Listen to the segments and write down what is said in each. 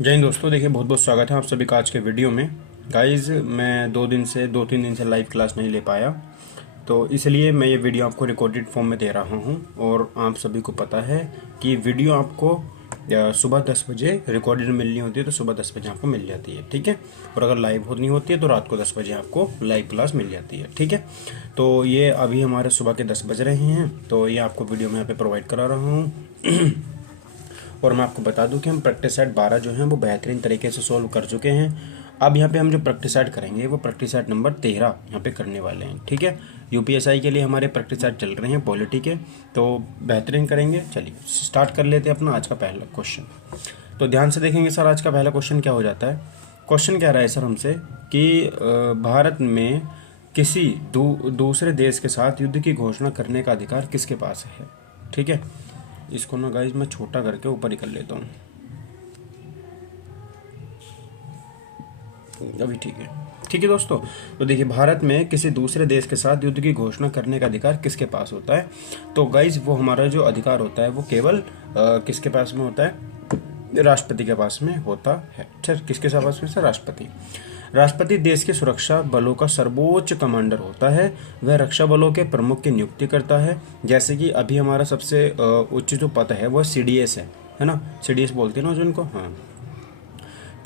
जय हिंद दोस्तों। देखिए, बहुत बहुत स्वागत है आप सभी का आज के वीडियो में। गाइज़, मैं 2-3 दिन से लाइव क्लास नहीं ले पाया, तो इसलिए मैं ये वीडियो आपको रिकॉर्डेड फॉर्म में दे रहा हूँ। और आप सभी को पता है कि वीडियो आपको सुबह 10 बजे रिकॉर्डेड मिलनी होती है, तो सुबह 10 बजे आपको मिल जाती है, ठीक है। और अगर लाइव होनी होती है तो रात को 10 बजे आपको लाइव क्लास मिल जाती है, ठीक है। तो ये अभी हमारे सुबह के 10 बज रहे हैं, तो ये आपको वीडियो में यहाँ पे प्रोवाइड करा रहा हूँ। और मैं आपको बता दूं कि हम प्रैक्टिस सेट 12 जो हैं वो बेहतरीन तरीके से सोल्व कर चुके हैं। अब यहाँ पे हम जो प्रैक्टिस सेट करेंगे वो प्रैक्टिस सेट नंबर 13 यहाँ पे करने वाले हैं, ठीक है। यूपीएसआई के लिए हमारे प्रैक्टिस सेट चल रहे हैं पॉलिटी के, तो बेहतरीन करेंगे। चलिए स्टार्ट कर लेते हैं अपना आज का पहला क्वेश्चन। तो ध्यान से देखेंगे सर, आज का पहला क्वेश्चन क्या हो जाता है। क्वेश्चन कह रहा है सर हमसे कि भारत में किसी दूसरे देश के साथ युद्ध की घोषणा करने का अधिकार किसके पास है, ठीक है। इसको ना गाइज मैं छोटा करके ऊपर ही कर लेता हूँ, अभी ठीक है दोस्तों। तो देखिए, भारत में किसी दूसरे देश के साथ युद्ध की घोषणा करने का अधिकार किसके पास होता है। तो गाइज वो हमारा जो अधिकार होता है वो केवल किसके पास में होता है, राष्ट्रपति के पास में होता है। सर किसके पास में, सर राष्ट्रपति। राष्ट्रपति देश के सुरक्षा बलों का सर्वोच्च कमांडर होता है। वह रक्षा बलों के प्रमुख की नियुक्ति करता है। जैसे कि अभी हमारा सबसे उच्च जो पद है वह सीडीएस है ना, सीडीएस बोलते हैं ना जिनको, हाँ,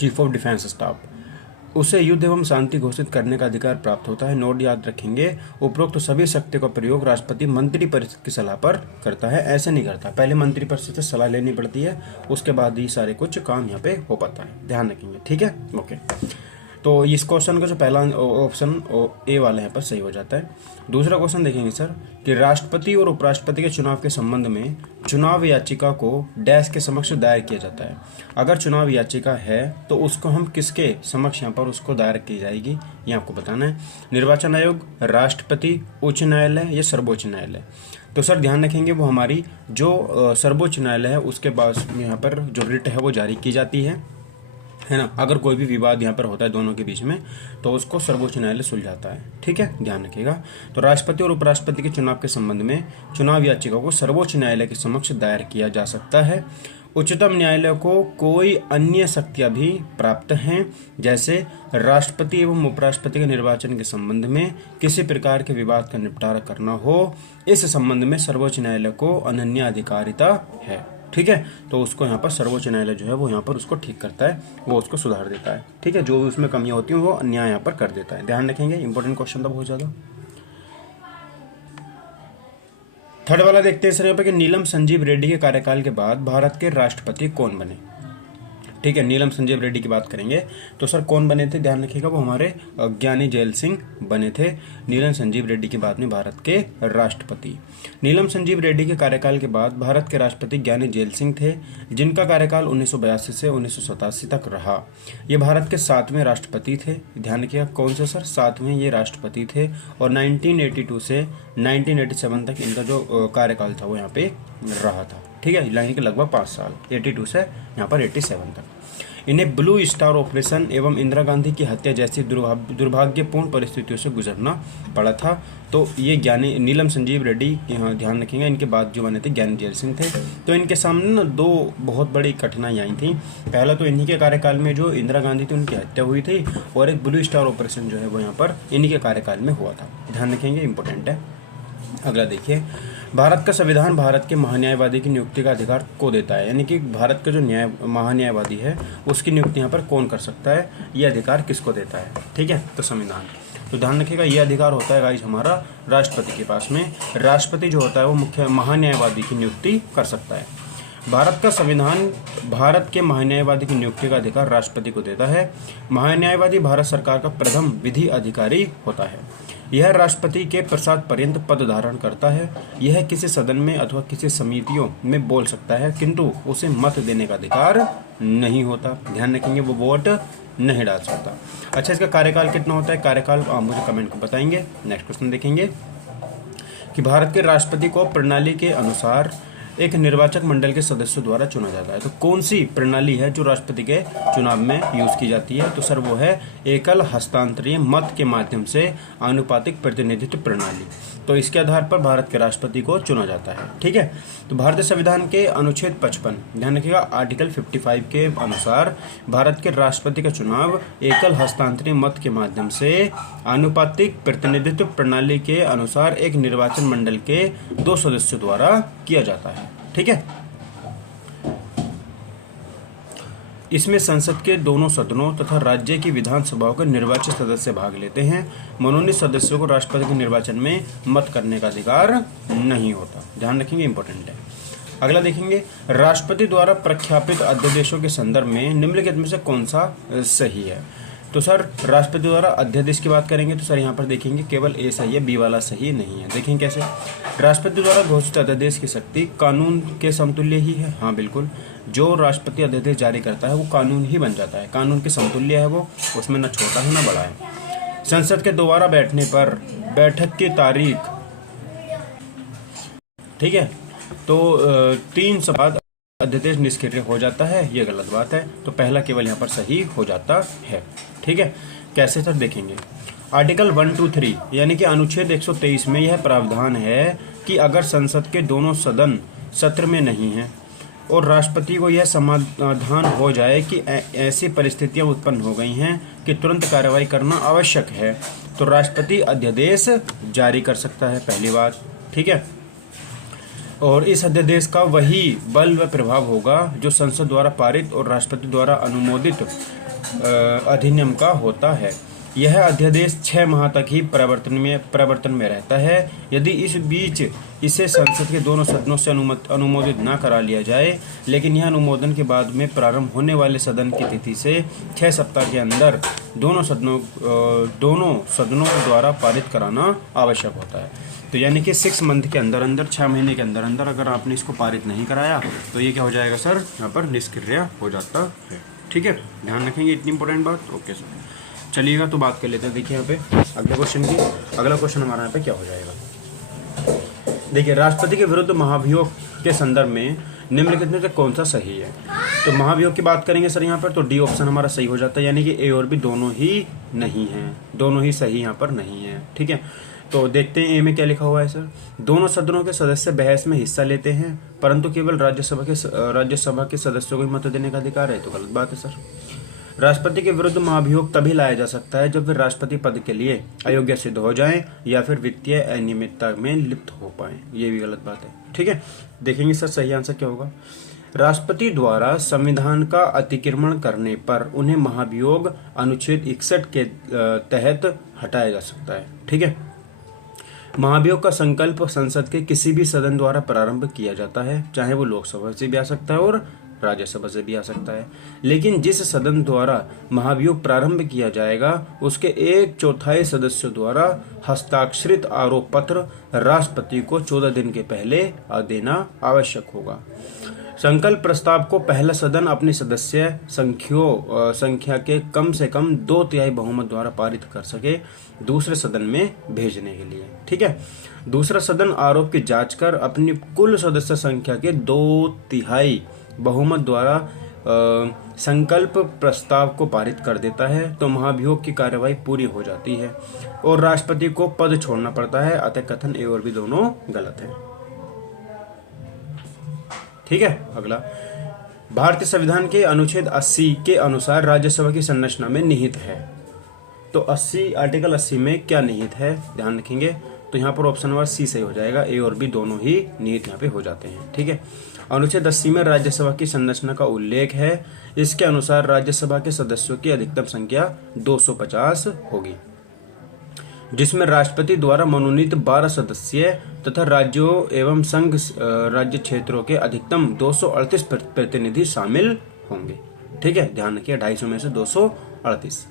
चीफ ऑफ डिफेंस स्टाफ। उसे युद्ध एवं शांति घोषित करने का अधिकार प्राप्त होता है। नोट याद रखेंगे, उपरोक्त सभी शक्तियों का प्रयोग राष्ट्रपति मंत्री परिषद की सलाह पर करता है। ऐसे नहीं करता, पहले मंत्री परिषद से सलाह लेनी पड़ती है, उसके बाद ही सारे कुछ काम यहाँ पे हो पाता है, ध्यान रखेंगे, ठीक है। ओके, तो इस क्वेश्चन का जो पहला ऑप्शन ए वाला यहाँ पर सही हो जाता है। दूसरा क्वेश्चन देखेंगे सर कि राष्ट्रपति और उपराष्ट्रपति के चुनाव के संबंध में चुनाव याचिका को डैश के समक्ष दायर किया जाता है। अगर चुनाव याचिका है तो उसको हम किसके समक्ष यहाँ पर उसको दायर की जाएगी, ये आपको बताना है। निर्वाचन आयोग, राष्ट्रपति, उच्च न्यायालय या सर्वोच्च न्यायालय। तो सर ध्यान रखेंगे वो हमारी जो सर्वोच्च न्यायालय है उसके पास यहाँ पर जो रिट है वो जारी की जाती है ना। अगर कोई भी विवाद यहाँ पर होता है दोनों के बीच में तो उसको सर्वोच्च न्यायालय सुलझाता है, ठीक है, ध्यान रखिएगा। तो राष्ट्रपति और उपराष्ट्रपति के चुनाव के संबंध में चुनाव याचिका को सर्वोच्च न्यायालय के समक्ष दायर किया जा सकता है। उच्चतम न्यायालय को कोई अन्य शक्तियां भी प्राप्त हैं, जैसे राष्ट्रपति एवं उपराष्ट्रपति के निर्वाचन के संबंध में किसी प्रकार के विवाद का निपटारा करना हो, इस संबंध में सर्वोच्च न्यायालय को अनन्य अधिकारिता है, ठीक है। तो उसको यहाँ पर सर्वोच्च न्यायालय जो है वो यहाँ पर उसको ठीक करता है, वो उसको सुधार देता है, ठीक है। जो भी उसमें कमियां होती हैं वो न्याय यहाँ पर कर देता है, ध्यान रखेंगे। इंपॉर्टेंट क्वेश्चन था बहुत ज़्यादा। थर्ड वाला देखते हैं सर यहाँ पर कि नीलम संजीव रेड्डी के कार्यकाल के बाद भारत के राष्ट्रपति कौन बने, ठीक है। नीलम संजीव रेड्डी की बात करेंगे तो सर कौन बने थे, ध्यान रखिएगा, वो हमारे ज्ञानी जैल सिंह बने थे नीलम संजीव रेड्डी के बाद में भारत के राष्ट्रपति। नीलम संजीव रेड्डी के कार्यकाल के बाद भारत के राष्ट्रपति ज्ञानी जैल सिंह थे, जिनका कार्यकाल 1982 से 1987 तक रहा। ये भारत के 7वें राष्ट्रपति थे, ध्यान रखिएगा। कौन से सर, 7वें ये राष्ट्रपति थे। और 1982 से 1987 तक इनका जो कार्यकाल था वो यहाँ पे रहा था, ठीक है, यानी कि लगभग 5 साल, 82 से यहाँ पर 87 तक। इन्हें ब्लू स्टार ऑपरेशन एवं इंदिरा गांधी की हत्या जैसी दुर्भाग्यपूर्ण परिस्थितियों से गुजरना पड़ा था। तो ये ज्ञानी नीलम संजीव रेड्डी, यहाँ ध्यान रखेंगे, इनके बाद जो बने थे ज्ञानी जैल सिंह थे। तो इनके सामने ना दो बहुत बड़ी कठिनाइयाँ आई थी। पहला तो इन्हीं के कार्यकाल में जो इंदिरा गांधी थी उनकी हत्या हुई थी, और एक ब्लू स्टार ऑपरेशन जो है वो यहाँ पर इन्हीं के कार्यकाल में हुआ था, ध्यान रखेंगे, इंपॉर्टेंट है। अगला देखिए, भारत का संविधान भारत के महान्यायवादी की नियुक्ति का अधिकार को देता है, यानी कि भारत का जो महान्यायवादी है उसकी नियुक्ति यहाँ पर कौन कर सकता है, ये अधिकार किसको देता है, ठीक है। तो संविधान, तो ध्यान रखिएगा ये अधिकार होता है गाइस हमारा राष्ट्रपति के पास में। राष्ट्रपति जो होता है वो मुख्य महान्यायवादी की नियुक्ति कर सकता है। भारत का संविधान भारत के महान्यायवादी की नियुक्ति का अधिकार राष्ट्रपति को देता है। महान्यायवादी भारत सरकार का प्रथम विधि अधिकारी होता है। यह राष्ट्रपति के प्रसाद पर्यंत पद धारण करता है। यह किसी सदन में अथवा किसी समितियों में बोल सकता है, किंतु उसे मत देने का अधिकार नहीं होता, ध्यान रखेंगे, वो वोट नहीं डाल सकता। अच्छा, इसका कार्यकाल कितना होता है, कार्यकाल आप मुझे कमेंट को बताएंगे। नेक्स्ट क्वेश्चन देखेंगे कि भारत के राष्ट्रपति को प्रणाली के अनुसार एक निर्वाचक मंडल के सदस्यों द्वारा चुना जाता है। तो कौन सी प्रणाली है जो राष्ट्रपति के चुनाव में यूज की जाती है? तो सर वो है एकल हस्तांतरीय मत के माध्यम से आनुपातिक प्रतिनिधित्व प्रणाली। तो इसके आधार पर भारत के राष्ट्रपति को चुना जाता है। ठीक है, तो भारतीय संविधान के अनुच्छेद 55 ध्यान रखिएगा, आर्टिकल 55 के अनुसार भारत के राष्ट्रपति का चुनाव एकल हस्तांतरीय मत के माध्यम से आनुपातिक प्रतिनिधित्व प्रणाली के अनुसार एक निर्वाचन मंडल के 2 सदस्यों द्वारा किया जाता है। ठीक है, इसमें संसद के दोनों सदनों तथा राज्य की विधानसभाओं के निर्वाचित सदस्य भाग लेते हैं। मनोनीत सदस्यों को राष्ट्रपति के निर्वाचन में मत करने का अधिकार नहीं होता। ध्यान रखेंगे, इंपॉर्टेंट है। अगला देखेंगे, राष्ट्रपति द्वारा प्रख्यापित अध्यादेशों के संदर्भ में निम्नलिखित में से कौन सा सही है? तो सर राष्ट्रपति द्वारा अध्यादेश की बात करेंगे तो सर यहाँ पर देखेंगे केवल ए सही है, बी वाला सही नहीं है। देखें कैसे, राष्ट्रपति द्वारा घोषित अध्यादेश की शक्ति कानून के समतुल्य ही है। हाँ बिल्कुल, जो राष्ट्रपति अध्यादेश जारी करता है वो कानून ही बन जाता है, कानून के समतुल्य है वो, उसमें न छोटा है न बड़ा है। संसद के दोबारा बैठने पर बैठक की तारीख, ठीक है, तो 3 सप्ताह अध्यादेश निष्क्रिय हो जाता है, ये गलत बात है। तो पहला केवल यहाँ पर सही हो जाता है। ठीक है, कैसे सर देखेंगे, आर्टिकल 123 यानी कि अनुच्छेद 123 में यह प्रावधान है कि अगर संसद के दोनों सदन सत्र में नहीं हैं और राष्ट्रपति को यह समाधान हो जाए कि ऐसी परिस्थितियां उत्पन्न हो गई हैं कि तुरंत कार्रवाई करना आवश्यक है, तो राष्ट्रपति अध्यादेश जारी कर सकता है, पहली बात। ठीक है, और इस अध्यादेश का वही बल व प्रभाव होगा जो संसद द्वारा पारित और राष्ट्रपति द्वारा अनुमोदित अधिनियम का होता है। यह अध्यादेश 6 माह तक ही प्रवर्तन में रहता है। यदि इस बीच इसे संसद के दोनों सदनों से अनुमोदित न करा लिया जाए, लेकिन यह अनुमोदन के बाद में प्रारंभ होने वाले सदन की तिथि से 6 सप्ताह के अंदर दोनों सदनों द्वारा पारित कराना आवश्यक होता है। तो यानी कि 6 मंथ के अंदर अंदर, 6 महीने के अंदर अंदर अगर आपने इसको पारित नहीं कराया तो ये क्या हो जाएगा सर, यहाँ पर निष्क्रिय हो जाता है। ठीक है, ध्यान रखेंगे, इतनी इंपॉर्टेंट बात। ओके सर, चलिएगा तो बात कर लेते हैं। देखिए यहाँ पे अगले क्वेश्चन की, अगला क्वेश्चन हमारा यहाँ पे क्या हो जाएगा। देखिए, राष्ट्रपति के विरुद्ध महाभियोग के संदर्भ में निम्नलिखित में से कौन सा सही है? तो महाभियोग की बात करेंगे सर यहाँ पर, तो डी ऑप्शन हमारा सही हो जाता है, यानी कि ए और बी दोनों ही नहीं है, दोनों ही सही यहाँ पर नहीं है। ठीक है, तो देखते हैं ए में क्या लिखा हुआ है सर। दोनों सदनों के सदस्य बहस में हिस्सा लेते हैं, परंतु केवल राज्यसभा के सदस्यों को मत देने का अधिकार है, तो गलत बात है सर। राष्ट्रपति के विरुद्ध महाभियोग तभी लाया जा सकता है जब वे राष्ट्रपति पद के लिए अयोग्य सिद्ध हो जाएं या फिर वित्तीय अनियमितता में लिप्त हो पाएं, ये भी गलत बात है। ठीक है, देखेंगे सर सही आंसर क्या होगा। राष्ट्रपति द्वारा संविधान का अतिक्रमण करने पर उन्हें महाभियोग अनुच्छेद 61 के तहत हटाया जा सकता है। ठीक है, महाभियोग का संकल्प संसद के किसी भी सदन द्वारा प्रारंभ किया जाता है, चाहे वो लोकसभा से भी आ सकता है और राज्यसभा से भी आ सकता है, लेकिन जिस सदन द्वारा महाभियोग प्रारंभ किया जाएगा उसके 1/4 सदस्यों द्वारा हस्ताक्षरित आरोप पत्र राष्ट्रपति को 14 दिन के पहले देना आवश्यक होगा। संकल्प प्रस्ताव को पहला सदन अपनी सदस्य संख्या के कम से कम 2/3 बहुमत द्वारा पारित कर सके दूसरे सदन में भेजने के लिए। ठीक है, दूसरा सदन आरोप की जांच कर अपनी कुल सदस्य संख्या के 2/3 बहुमत द्वारा संकल्प प्रस्ताव को पारित कर देता है, तो महाभियोग की कार्यवाही पूरी हो जाती है और राष्ट्रपति को पद छोड़ना पड़ता है। अतः कथन ए और बी दोनों गलत है। ठीक है, अगला, भारतीय संविधान के अनुच्छेद 80 के अनुसार राज्यसभा की संरचना में निहित है। तो आर्टिकल 80 में क्या निहित है, ध्यान रखेंगे। तो यहाँ पर ऑप्शन नंबर सी सही हो जाएगा, ए और बी दोनों ही निहित यहाँ पे हो जाते हैं। ठीक है, अनुच्छेद 80 में राज्यसभा की संरचना का उल्लेख है। इसके अनुसार राज्यसभा के सदस्यों की अधिकतम संख्या 250 होगी, जिसमें राष्ट्रपति द्वारा मनोनीत 12 सदस्य तथा राज्यों एवं संघ राज्य क्षेत्रों के अधिकतम 238 प्रतिनिधि शामिल होंगे। ठीक है, ध्यान रखिए, 250 में से 238।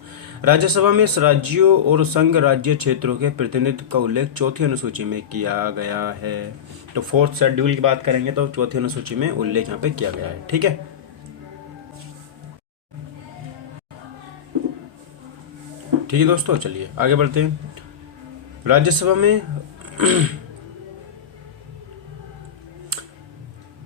राज्यसभा में राज्यों और संघ राज्य क्षेत्रों के प्रतिनिधित्व का उल्लेख 4थी अनुसूची में किया गया है। तो 4th शेड्यूल की बात करेंगे तो 4थी अनुसूची में उल्लेख यहाँ पे किया गया है। ठीक है, ठीक है दोस्तों, चलिए आगे बढ़ते हैं। राज्यसभा में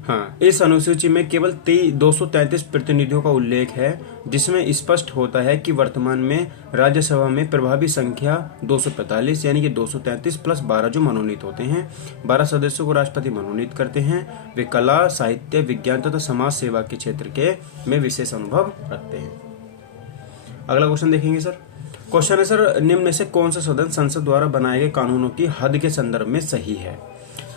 हाँ, इस अनुसूची में केवल 233 प्रतिनिधियों का उल्लेख है, जिसमें स्पष्ट होता है कि वर्तमान में राज्यसभा में प्रभावी संख्या 245 यानी कि 233 प्लस 12 जो मनोनीत होते हैं। 12 सदस्यों को राष्ट्रपति मनोनीत करते हैं। वे कला, साहित्य, विज्ञान तथा समाज सेवा के क्षेत्र के में विशेष अनुभव रखते हैं। अगला क्वेश्चन देखेंगे सर। क्वेश्चन है सर, निम्न में से कौन सा सदन संसद द्वारा बनाए गए कानूनों की हद के संदर्भ में सही है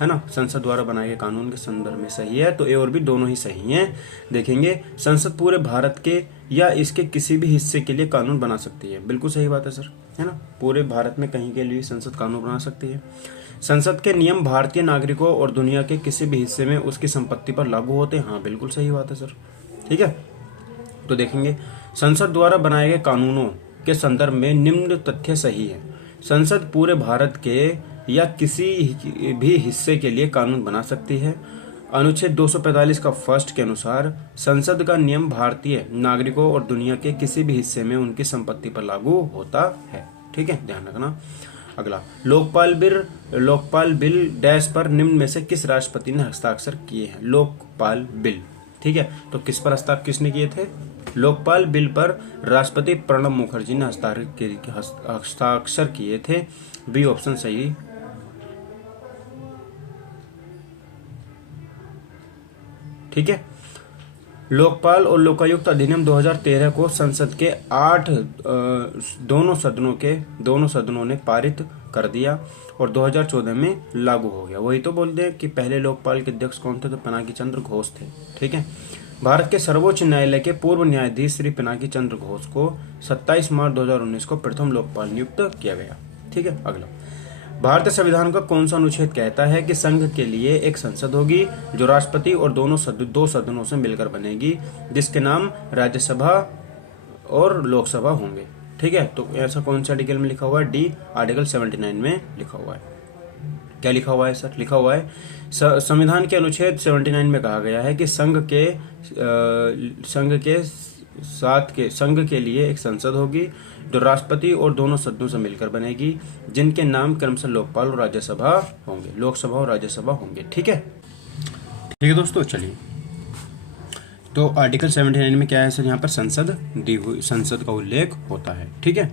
ना। संसद द्वारा बनाए गए कानून के संदर्भ में सही है, तो ए और बी दोनों ही सही हैं। देखेंगे, संसद पूरे भारत के या इसके किसी भी हिस्से के लिए कानून बना सकती है। बिल्कुल सही बात है सर, है ना। पूरे भारत में कहीं के लिए संसद कानून बना सकती है। संसद के नियम भारतीय नागरिकों और दुनिया के किसी भी हिस्से में उसकी संपत्ति पर लागू होते हैं। हाँ, बिल्कुल सही बात है सर। ठीक है, तो देखेंगे, संसद द्वारा बनाए गए कानूनों के संदर्भ में निम्न तथ्य सही है। संसद पूरे भारत के या किसी भी हिस्से के लिए कानून बना सकती है। अनुच्छेद 245 का फर्स्ट के अनुसार संसद का नियम भारतीय नागरिकों और दुनिया के किसी भी हिस्से में उनकी संपत्ति पर लागू होता है। ठीक है, ध्यान रखना। अगला, लोकपाल बिल डैश पर निम्न में से किस राष्ट्रपति ने हस्ताक्षर किए हैं। लोकपाल बिल, ठीक है, तो किस पर हस्ताक्षर किसने किए थे। लोकपाल बिल पर राष्ट्रपति प्रणब मुखर्जी ने हस्ताक्षर किए थे। बी ऑप्शन सही। ठीक है, लोकपाल और लोकायुक्त अधिनियम 2013 को संसद के 8 दोनों सदनों ने पारित कर दिया और 2014 में लागू हो गया। वही तो बोलते हैं कि पहले लोकपाल के अध्यक्ष कौन थे, तो पिनाकी चंद्र घोष थे। ठीक है, भारत के सर्वोच्च न्यायालय के पूर्व न्यायाधीश श्री पिनाकी चंद्र घोष को 27 मार्च 2019 को प्रथम लोकपाल नियुक्त किया गया। ठीक है, अगला, भारतीय संविधान का कौन सा अनुच्छेद कहता है कि संघ के लिए एक संसद होगी जो राष्ट्रपति और दो सदनों से मिलकर बनेगी, जिसके नाम राज्यसभा और लोकसभा होंगे। ठीक है, तो ऐसा कौन सा आर्टिकल में लिखा हुआ है। डी, आर्टिकल 79 में लिखा हुआ है। क्या लिखा हुआ है सर। लिखा हुआ है, संविधान के अनुच्छेद 79 में कहा गया है कि संघ के लिए एक संसद होगी जो राष्ट्रपति और दोनों सदनों से मिलकर बनेगी, जिनके नाम क्रमशः लोकपाल और राज्यसभा होंगे, लोकसभा और राज्यसभा होंगे। ठीक है दोस्तों, चलिए, तो आर्टिकल 79 में क्या है सर, यहाँ पर संसद दी हुई, संसद का उल्लेख होता है। ठीक है,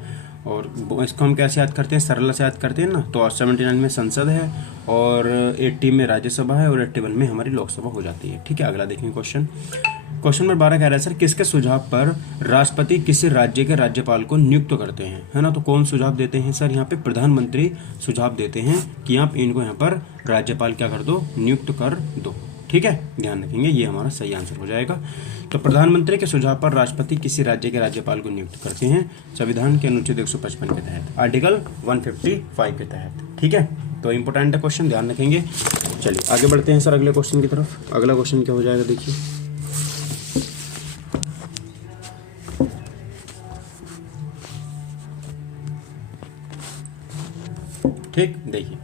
और इसको हम कैसे याद करते हैं, सरल से याद करते हैं ना। तो 79 में संसद है और 80 में राज्यसभा है और 81 में हमारी लोकसभा हो जाती है। ठीक है, अगला देखेंगे क्वेश्चन नंबर 12 कह रहा है सर, किसके सुझाव पर राष्ट्रपति किसी राज्य के राज्यपाल को नियुक्त करते हैं, है ना। तो कौन सुझाव देते हैं सर, यहाँ पे प्रधानमंत्री सुझाव देते हैं कि आप इनको यहाँ पर राज्यपाल क्या कर दो, नियुक्त कर दो। ठीक है, ध्यान रखेंगे, ये हमारा सही आंसर हो जाएगा। तो प्रधानमंत्री के सुझाव पर राष्ट्रपति किसी राज्य के राज्यपाल को नियुक्त करते हैं संविधान के अनुच्छेद 155 के तहत, आर्टिकल 155 के तहत। ठीक है, तो इंपॉर्टेंट है क्वेश्चन, ध्यान रखेंगे। चलिए आगे बढ़ते हैं सर अगले क्वेश्चन की तरफ। अगला क्वेश्चन क्या हो जाएगा, देखिए। ठीक, देखिए,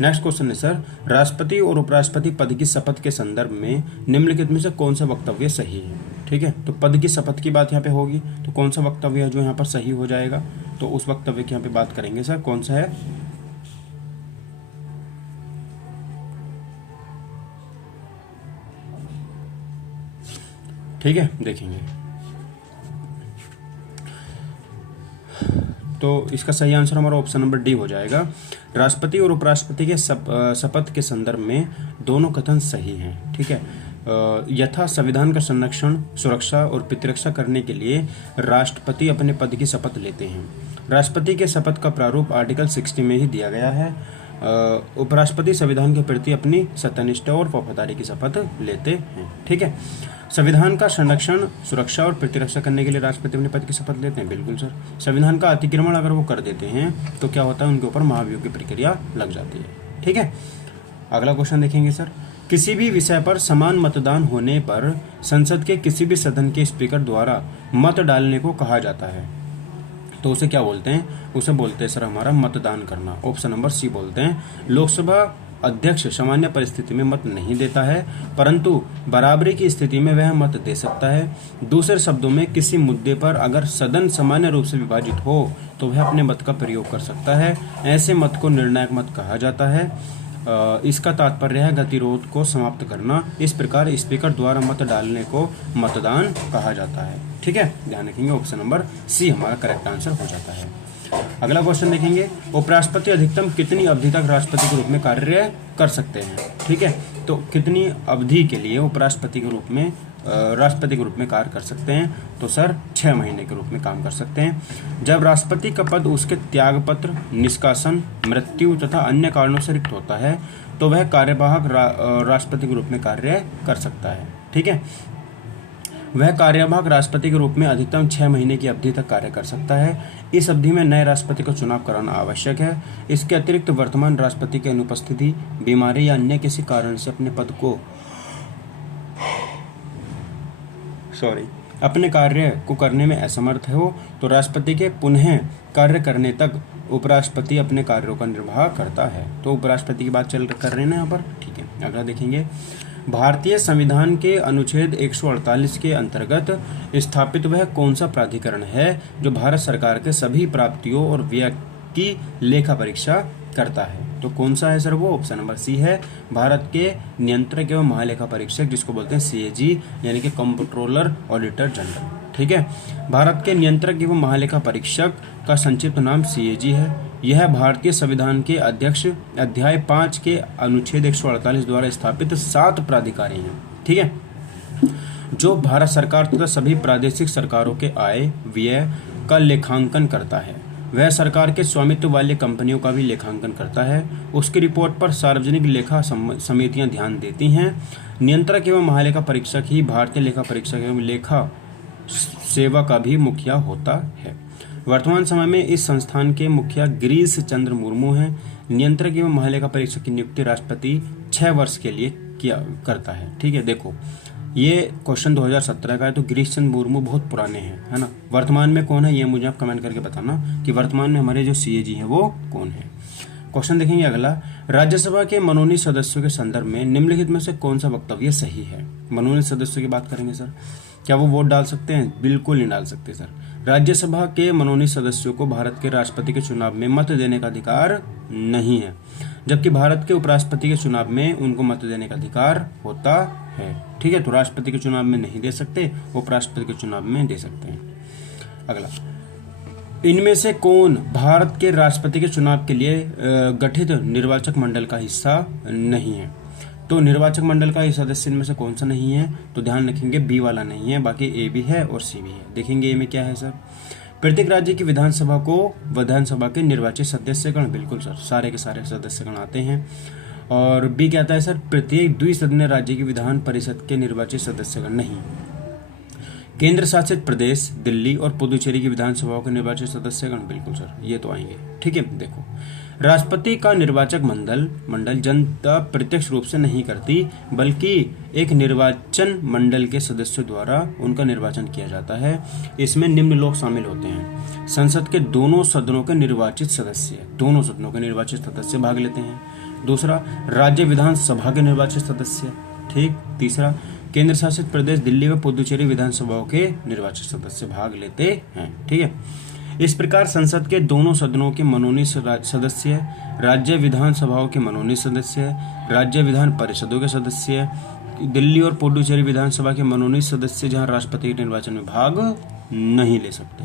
नेक्स्ट क्वेश्चन है सर, राष्ट्रपति और उपराष्ट्रपति पद की शपथ के संदर्भ में निम्नलिखित में से कौन सा वक्तव्य सही है। ठीक है, तो पद की शपथ की बात यहाँ पे होगी, तो कौन सा वक्तव्य है जो यहाँ पर सही हो जाएगा, तो उस वक्तव्य की यहाँ पे बात करेंगे सर, कौन सा है। ठीक है, देखेंगे, तो इसका सही आंसर हमारा ऑप्शन नंबर डी हो जाएगा। राष्ट्रपति और उपराष्ट्रपति के शपथ के संदर्भ में दोनों कथन सही हैं। ठीक है, यथा संविधान का संरक्षण, सुरक्षा और प्रतिरक्षा करने के लिए राष्ट्रपति अपने पद की शपथ लेते हैं। राष्ट्रपति के शपथ का प्रारूप आर्टिकल 60 में ही दिया गया है। उपराष्ट्रपति संविधान के प्रति अपनी सत्यनिष्ठा और वफादारी की शपथ लेते हैं। ठीक है, संविधान का संरक्षण, सुरक्षा और प्रतिरक्षा करने के लिए राष्ट्रपति अपने पद की शपथ लेते हैं। बिल्कुल सर, संविधान का अतिक्रमण अगर वो कर देते हैं तो क्या होता है, उनके ऊपर महाभियोग की प्रक्रिया लग जाती है। ठीक है, अगला क्वेश्चन देखेंगे सर, किसी भी विषय पर समान मतदान होने पर संसद के किसी भी सदन के स्पीकर द्वारा मत डालने को कहा जाता है, तो उसे क्या बोलते हैं, उसे बोलते हैं सर हमारा मतदान करना। ऑप्शन नंबर सी बोलते हैं। लोकसभा अध्यक्ष सामान्य परिस्थिति में मत नहीं देता है, परंतु बराबरी की स्थिति में वह मत दे सकता है। दूसरे शब्दों में, किसी मुद्दे पर अगर सदन सामान्य रूप से विभाजित हो तो वह अपने मत का प्रयोग कर सकता है। ऐसे मत को निर्णायक मत कहा जाता है। इसका तात्पर्य है गतिरोध को समाप्त करना। इस प्रकार स्पीकर द्वारा मत डालने को मतदान कहा जाता है। ठीक है, ध्यान रखेंगे ऑप्शन नंबर सी हमारा करेक्ट आंसर हो जाता है। अगला क्वेश्चन देखेंगे, उपराष्ट्रपति अधिकतम कितनी अवधि तक राष्ट्रपति के रूप में कार्य कर सकते हैं। ठीक है, तो कितनी अवधि के लिए उपराष्ट्रपति के रूप में राष्ट्रपति के रूप में कार्य कर सकते हैं, तो सर 6 महीने के रूप में काम कर सकते हैं। जब राष्ट्रपति का पद उसके त्यागपत्र, निष्कासन, मृत्यु तथा अन्य कारणों से रिक्त होता है तो वह कार्यवाहक राष्ट्रपति के रूप में कार्य कर सकता है। ठीक है, वह कार्यवाहक राष्ट्रपति के रूप में अधिकतम 6 महीने की अवधि तक कार्य कर सकता है। इस अवधि में नए राष्ट्रपति का चुनाव कराना आवश्यक है। इसके अतिरिक्त वर्तमान राष्ट्रपति की अनुपस्थिति, बीमारी या अन्य किसी कारण से अपने कार्य को करने में असमर्थ हो तो राष्ट्रपति के पुनः कार्य करने तक उपराष्ट्रपति अपने कार्यों का निर्वाह करता है। तो उपराष्ट्रपति की बात कर रहे हैं ना यहाँ पर। ठीक है, अगला देखेंगे, भारतीय संविधान के अनुच्छेद 148 के अंतर्गत स्थापित वह कौन सा प्राधिकरण है जो भारत सरकार के सभी प्राप्तियों और व्यय की लेखा परीक्षा करता है। तो कौन सा है सर, वो ऑप्शन नंबर सी है, भारत के नियंत्रक एवं महालेखा परीक्षक, जिसको बोलते हैं सीएजी यानी कि कंट्रोलर ऑडिटर जनरल। ठीक है, भारत के नियंत्रक एवं महालेखा परीक्षक का संक्षिप्त नाम सीएजी है। यह भारतीय संविधान के अध्यक्ष अध्याय 5 के अनुच्छेद 148 द्वारा स्थापित 7 प्राधिकारी हैं। ठीक है, जो भारत सरकार तथा सभी प्रादेशिक सरकारों के आय व्यय का लेखांकन करता है। वह सरकार के स्वामित्व वाली कंपनियों का भी लेखांकन करता है। उसकी रिपोर्ट पर सार्वजनिक लेखा समितियां ध्यान देती हैं। नियंत्रक एवं महालेखा परीक्षक ही भारतीय लेखा परीक्षक एवं लेखा सेवा का भी मुखिया होता है। वर्तमान समय में इस संस्थान के मुखिया गिरीश चंद्र मुर्मू हैं। नियंत्रक एवं महालेखा परीक्षक की नियुक्ति राष्ट्रपति 6 वर्ष के लिए करता है। ठीक है, देखो ये क्वेश्चन 2017 का है, तो गिरीश चंद्र मुर्मू बहुत पुराने हैं, है ना। वर्तमान में कौन है ये मुझे आप कमेंट करके बताना कि वर्तमान में हमारे जो सीएजी हैं वो कौन है। क्वेश्चन देखेंगे अगला, राज्यसभा के मनोनीत सदस्यों के संदर्भ में निम्नलिखित में से कौन सा वक्तव्य सही है। मनोनीत सदस्यों की बात करेंगे सर, क्या वो वोट डाल सकते हैं? बिल्कुल नहीं डाल सकते सर। राज्यसभा के मनोनीत सदस्यों को भारत के राष्ट्रपति के चुनाव में मत देने का अधिकार नहीं है, जबकि भारत के उपराष्ट्रपति के चुनाव में उनको मत देने का अधिकार होता है। ठीक है, तो राष्ट्रपति के चुनाव में नहीं दे सकते, उपराष्ट्रपति के चुनाव में दे सकते हैं। अगला, इनमें से कौन भारत के राष्ट्रपति के चुनाव के लिए गठित निर्वाचक मंडल का हिस्सा नहीं है। तो निर्वाचक मंडल का सदस्य इनमें से कौन सा नहीं है, तो ध्यान रखेंगे बी वाला नहीं है, बाकी ए भी है और सी भी है। देखेंगे ए में क्या है सर, प्रत्येक राज्य की विधानसभा के निर्वाचित सदस्यगण, बिल्कुल सर सारे के सारे सदस्यगण आते हैं। और बी क्या आता है सर, प्रत्येक द्विसदनीय राज्य की विधान परिषद के निर्वाचित सदस्यगण नहीं। केंद्र शासित प्रदेश दिल्ली और पुदुचेरी की विधानसभाओं के निर्वाचित सदस्यगण, बिल्कुल सर ये तो आएंगे। ठीक है, देखो राष्ट्रपति का निर्वाचक मंडल जनता प्रत्यक्ष रूप से नहीं करती, बल्कि एक निर्वाचन मंडल के सदस्यों द्वारा उनका निर्वाचन किया जाता है। इसमें निम्न लोग शामिल होते हैं, संसद के दोनों सदनों के निर्वाचित सदस्य भाग लेते हैं। दूसरा, राज्य विधानसभा के निर्वाचित सदस्य। ठीक, तीसरा, केंद्र शासित प्रदेश दिल्ली व पुदुचेरी विधानसभाओं के निर्वाचित सदस्य भाग लेते हैं। ठीक है, इस प्रकार संसद के दोनों सदनों के मनोनीत सदस्य, राज्य विधानसभाओं के मनोनीत सदस्य, राज्य विधान परिषदों के सदस्य, दिल्ली और पुडुचेरी विधानसभा के मनोनीत सदस्य जहां राष्ट्रपति के निर्वाचन में भाग नहीं ले सकते।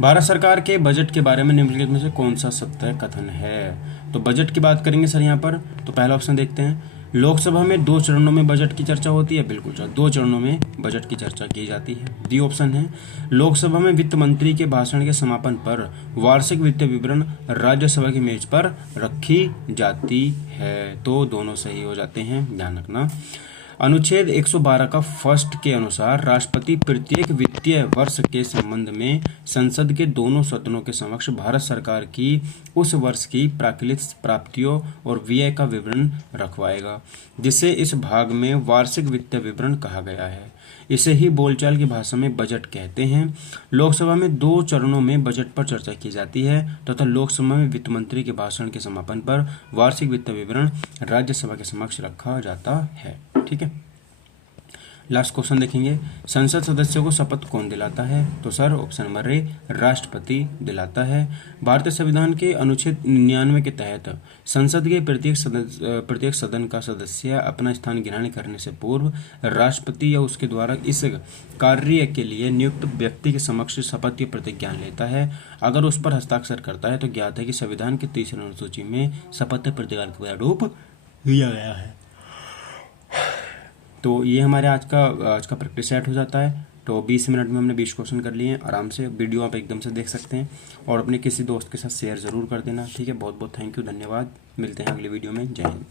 भारत सरकार के बजट के बारे में निम्नलिखित में से कौन सा सत्य कथन है। तो बजट की बात करेंगे सर यहाँ पर, तो पहला ऑप्शन देखते हैं, लोकसभा में 2 चरणों में बजट की चर्चा होती है। बिल्कुल सर 2 चरणों में बजट की चर्चा की जाती है। बी ऑप्शन है, लोकसभा में वित्त मंत्री के भाषण के समापन पर वार्षिक वित्तीय विवरण राज्यसभा की मेज पर रखी जाती है। तो दोनों सही हो जाते हैं, ध्यान रखना। अनुच्छेद 112 का फर्स्ट के अनुसार राष्ट्रपति प्रत्येक वित्तीय वर्ष के संबंध में संसद के दोनों सदनों के समक्ष भारत सरकार की उस वर्ष की प्राकृतिक प्राप्तियों और व्यय का विवरण रखवाएगा, जिसे इस भाग में वार्षिक वित्तीय विवरण कहा गया है। इसे ही बोलचाल की भाषा में बजट कहते हैं। लोकसभा में 2 चरणों में बजट पर चर्चा की जाती है तथा लोकसभा में वित्त मंत्री के भाषण के समापन पर वार्षिक वित्तीय विवरण राज्यसभा के समक्ष रखा जाता है। ठीक है, लास्ट क्वेश्चन देखेंगे, संसद सदस्य को शपथ कौन दिलाता है? तो सर ऑप्शन नंबर ए, राष्ट्रपति दिलाता है। भारतीय संविधान के अनुच्छेद 99 के तहत संसद के प्रत्येक सदन का सदस्य अपना स्थान ग्रहण करने से पूर्व राष्ट्रपति या उसके द्वारा इस कार्य के लिए नियुक्त व्यक्ति के समक्ष शपथ की प्रतिज्ञा लेता है। अगर उस पर हस्ताक्षर करता है तो ज्ञात है कि संविधान की 3री अनुसूची में शपथ प्रतिज्ञा का प्रारूप दिया गया है। तो ये हमारे आज का प्रैक्टिस सेट हो जाता है। तो 20 मिनट में हमने 20 क्वेश्चन कर लिए हैं आराम से। वीडियो आप एकदम से देख सकते हैं और अपने किसी दोस्त के साथ शेयर ज़रूर कर देना। ठीक है, बहुत बहुत थैंक यू, धन्यवाद। मिलते हैं अगले वीडियो में। जय हिंद।